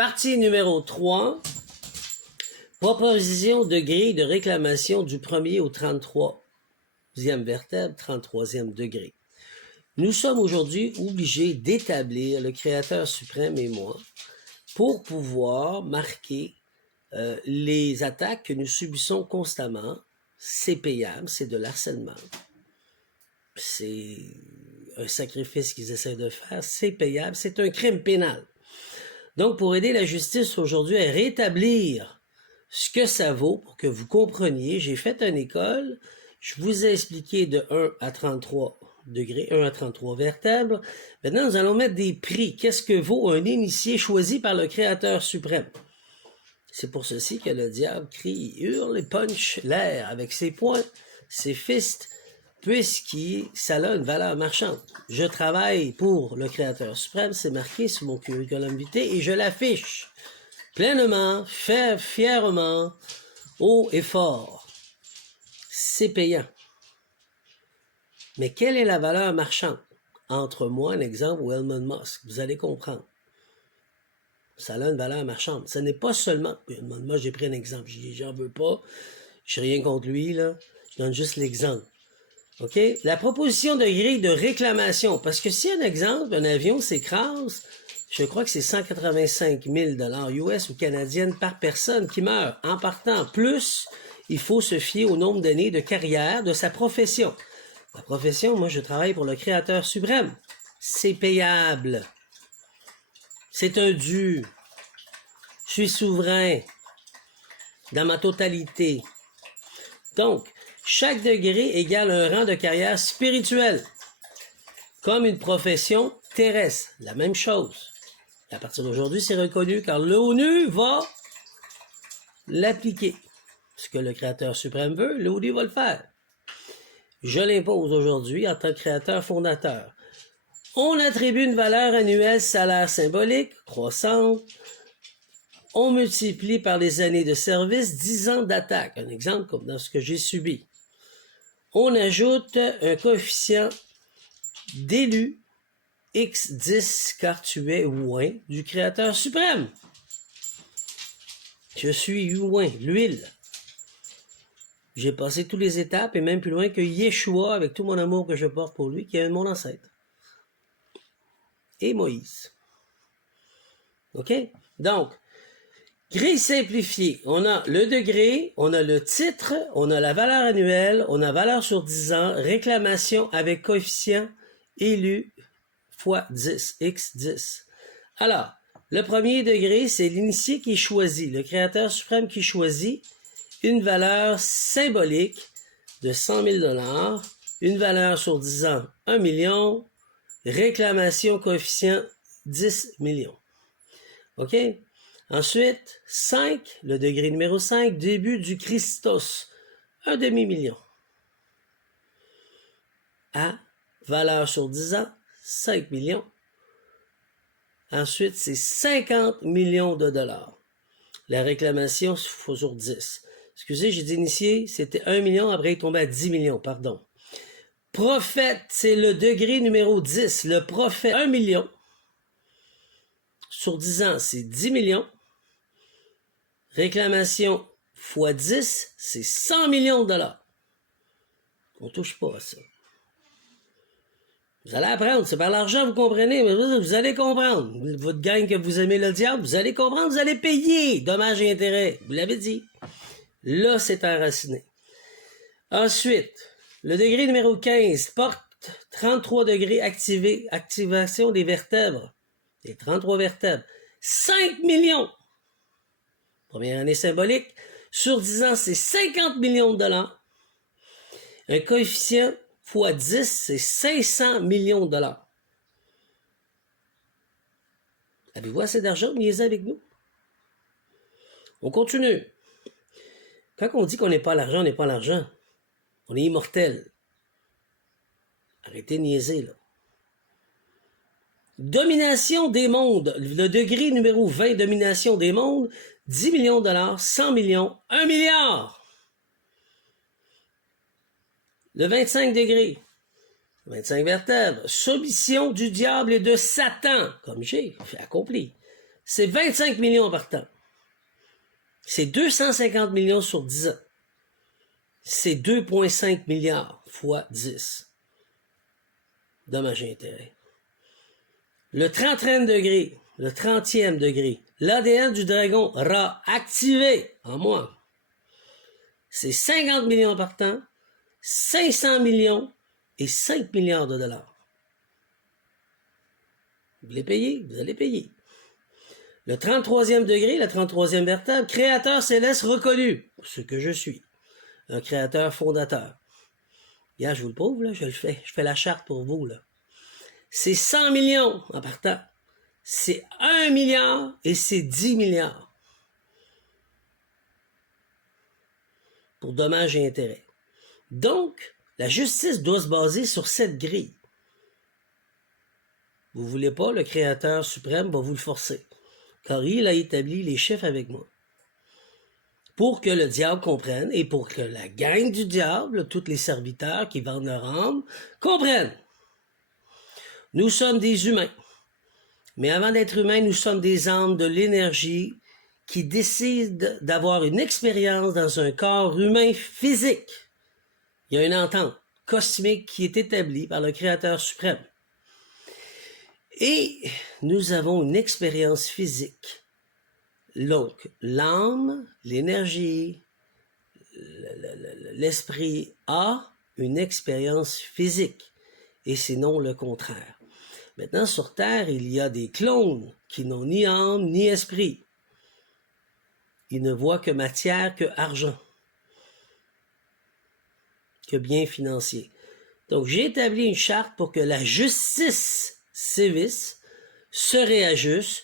Partie numéro 3. Proposition de grille de réclamation du 1er au 33e vertèbre, 33e degré. Nous sommes aujourd'hui obligés d'établir, le Créateur suprême et moi, pour pouvoir marquer les attaques que nous subissons constamment. C'est payable, c'est de l'harcèlement. C'est un sacrifice qu'ils essaient de faire, c'est payable, c'est un crime pénal. Donc, pour aider la justice aujourd'hui à rétablir ce que ça vaut, pour que vous compreniez, j'ai fait une école, je vous ai expliqué de 1 à 33 degrés, 1 à 33 vertèbres. Maintenant, nous allons mettre des prix. Qu'est-ce que vaut un initié choisi par le Créateur suprême? C'est pour ceci que le diable crie, hurle et punch l'air avec ses poings, ses fists, puisqu'il ça a une valeur marchande. Je travaille pour le Créateur suprême, c'est marqué sur mon curriculum vitae et je l'affiche pleinement, fièrement, haut et fort. C'est payant. Mais quelle est la valeur marchande? Entre moi, un exemple, ou Elon Musk, vous allez comprendre. Ça a une valeur marchande. Ce n'est pas seulement... Moi, j'ai pris un exemple. J'en veux pas. Je n'ai rien contre lui, là. Je donne juste l'exemple. OK? La proposition de grille de réclamation. Parce que si, un exemple, un avion s'écrase, je crois que c'est 185 000 US ou canadiennes par personne qui meurt. En partant, plus, il faut se fier au nombre d'années de carrière de sa profession. La profession, moi, je travaille pour le Créateur suprême. C'est payable. C'est un dû. Je suis souverain dans ma totalité. Donc, chaque degré égale un rang de carrière spirituelle, comme une profession terrestre. La même chose. À partir d'aujourd'hui, c'est reconnu car l'ONU va l'appliquer. Ce que le Créateur suprême veut, l'ONU va le faire. Je l'impose aujourd'hui en tant que créateur fondateur. On attribue une valeur annuelle salaire symbolique, croissante. On multiplie par les années de service 10 ans d'attaque. Un exemple comme dans ce que j'ai subi. On ajoute un coefficient d'élu X10 car tu es ouin du Créateur suprême. Je suis ouin, l'huile. J'ai passé toutes les étapes et même plus loin que Yeshua avec tout mon amour que je porte pour lui, qui est mon ancêtre. Et Moïse. OK? Donc, grille simplifiée. On a le degré, on a le titre, on a la valeur annuelle, on a valeur sur 10 ans, réclamation avec coefficient élu fois 10, x10. Alors, le premier degré, c'est l'initié qui choisit, le Créateur suprême qui choisit une valeur symbolique de 100 000 $, une valeur sur 10 ans, 1 million, réclamation coefficient 10 millions. OK? Ensuite, 5, le degré numéro 5, début du Christos, 1 demi-million. À valeur sur 10 ans, 5 millions. Ensuite, c'est 50 millions de dollars. La réclamation, il sur 10. Excusez, j'ai dit initié, c'était 1 million, après il tombait à 10 millions, pardon. Prophète, c'est le degré numéro 10. Le prophète, 1 million. Sur 10 ans, c'est 10 millions. Réclamation fois 10, c'est 100 millions de dollars. On ne touche pas à ça. Vous allez apprendre, c'est par l'argent, vous comprenez, mais vous allez comprendre. Votre gang que vous aimez le diable, vous allez comprendre, vous allez payer dommages et intérêts. Vous l'avez dit. Là, c'est enraciné. Ensuite, le degré numéro 15 porte 33 degrés activé, activation des vertèbres. Les 33 vertèbres. 5 millions. Première année symbolique. Sur 10 ans, c'est 50 millions de dollars. Un coefficient fois 10, c'est 500 millions de dollars. Avez-vous assez d'argent pour niaiser avec nous? On continue. Quand on dit qu'on n'est pas l'argent, on n'est pas l'argent. On est immortel. Arrêtez de niaiser, là. Domination des mondes. Le degré numéro 20, domination des mondes, 10 millions de dollars, 100 millions, 1 milliard. Le 25 degrés, 25 vertèbres, soumission du diable et de Satan, comme j'ai accompli. c'est 25 millions par temps. C'est 250 millions sur 10 ans. C'est 2,5 milliards fois 10. Dommages et intérêts. Le 30e degré, le 30e degré, l'ADN du dragon activé en moi. C'est 50 millions par temps, 500 millions et 5 milliards de dollars. Vous les payez, vous allez payer. Le 33e degré, la 33e vertèbre, créateur céleste reconnu, ce que je suis, un créateur fondateur. Hier, je vous le prouve, là, je le fais. Je fais la charte pour vous, là. C'est 100 millions en partant. C'est 1 milliard et c'est 10 milliards. Pour dommages et intérêts. Donc, la justice doit se baser sur cette grille. Vous ne voulez pas, le Créateur suprême va vous le forcer. Car il a établi les chiffres avec moi. Pour que le diable comprenne et pour que la gang du diable, tous les serviteurs qui vendent leur âme, comprennent. Nous sommes des humains. Mais avant d'être humains, nous sommes des âmes de l'énergie qui décident d'avoir une expérience dans un corps humain physique. Il y a une entente cosmique qui est établie par le Créateur suprême. Et nous avons une expérience physique. Donc, l'âme, l'énergie, l'esprit a une expérience physique. Et c'est non le contraire. Maintenant, sur Terre, il y a des clones qui n'ont ni âme ni esprit. Ils ne voient que matière, que argent, que biens financiers. Donc, j'ai établi une charte pour que la justice sévisse, se réajuste,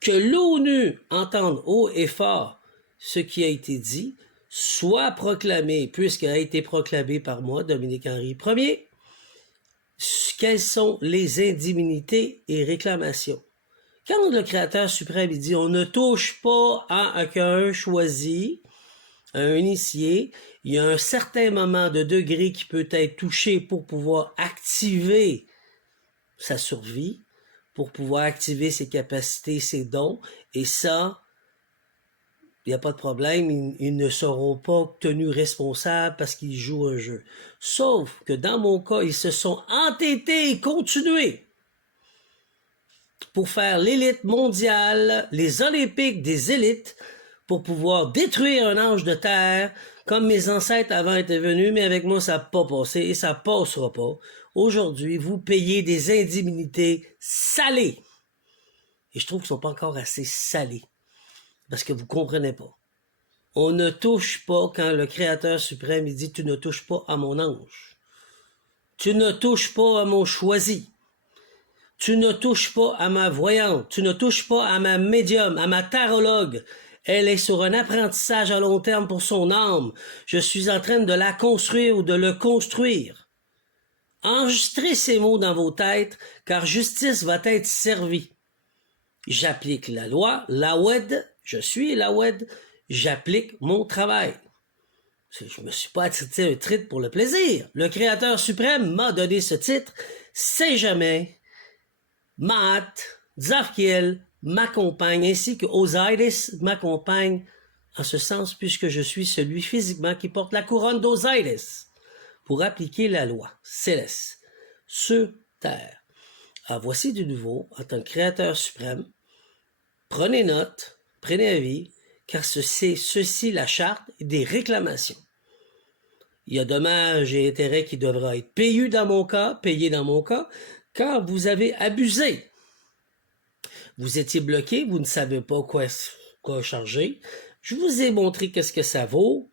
que l'ONU entende haut et fort ce qui a été dit, soit proclamé, puisqu'il a été proclamé par moi, Dominique-Henri Ier, quelles sont les indemnités et réclamations. Quand le Créateur suprême il dit on ne touche pas à un choisi, à un initié, il y a un certain moment de degré qui peut être touché pour pouvoir activer sa survie, pour pouvoir activer ses capacités, ses dons, et ça, il n'y a pas de problème, ils ne seront pas tenus responsables parce qu'ils jouent un jeu. Sauf que dans mon cas, ils se sont entêtés et continués pour faire l'élite mondiale, les Olympiques des élites, pour pouvoir détruire un ange de terre, comme mes ancêtres avant étaient venus, mais avec moi, ça n'a pas passé et ça ne passera pas. Aujourd'hui, vous payez des indemnités salées. Et je trouve qu'ils ne sont pas encore assez salés. Parce que vous ne comprenez pas. On ne touche pas quand le Créateur suprême il dit « Tu ne touches pas à mon ange. Tu ne touches pas à mon choisi. Tu ne touches pas à ma voyante. Tu ne touches pas à ma médium, à ma tarologue. Elle est sur un apprentissage à long terme pour son âme. Je suis en train de la construire ou de le construire. Enregistrez ces mots dans vos têtes, car justice va être servie. J'applique la loi, la WED, je suis la WED, j'applique mon travail. Je ne me suis pas attiré un titre pour le plaisir. Le Créateur suprême m'a donné ce titre. C'est jamais. Maat, Zafkiel m'accompagne, ainsi que Osiris m'accompagne en ce sens, puisque je suis celui physiquement qui porte la couronne d'Osiris pour appliquer la loi céleste sur terre. Alors voici du nouveau, en tant que Créateur suprême, prenez note, prenez avis, car ceci la charte des réclamations. Il y a dommages et intérêts qui devront être payés dans mon cas, quand vous avez abusé. Vous étiez bloqué, vous ne savez pas quoi charger. Je vous ai montré qu'est-ce que ça vaut.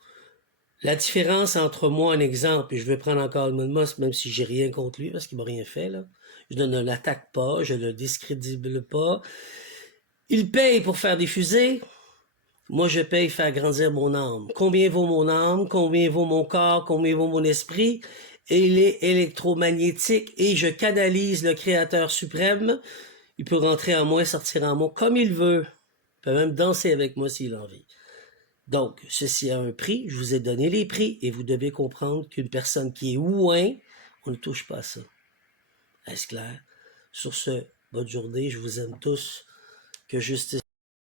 La différence entre moi, un exemple, et je vais prendre encore le Moss, même si j'ai rien contre lui, parce qu'il m'a rien fait, là. Je ne l'attaque pas, je ne le discrédite pas. Il paye pour faire des fusées. Moi, je paye faire grandir mon âme. Combien vaut mon âme? Combien vaut mon corps? Combien vaut mon esprit? Et il est électromagnétique et je canalise le Créateur suprême. Il peut rentrer en moi, sortir en moi comme il veut. Il peut même danser avec moi s'il a envie. Donc, ceci a un prix. Je vous ai donné les prix et vous devez comprendre qu'une personne qui est ouin, on ne touche pas à ça. Est-ce clair? Sur ce, bonne journée. Je vous aime tous. Que justice.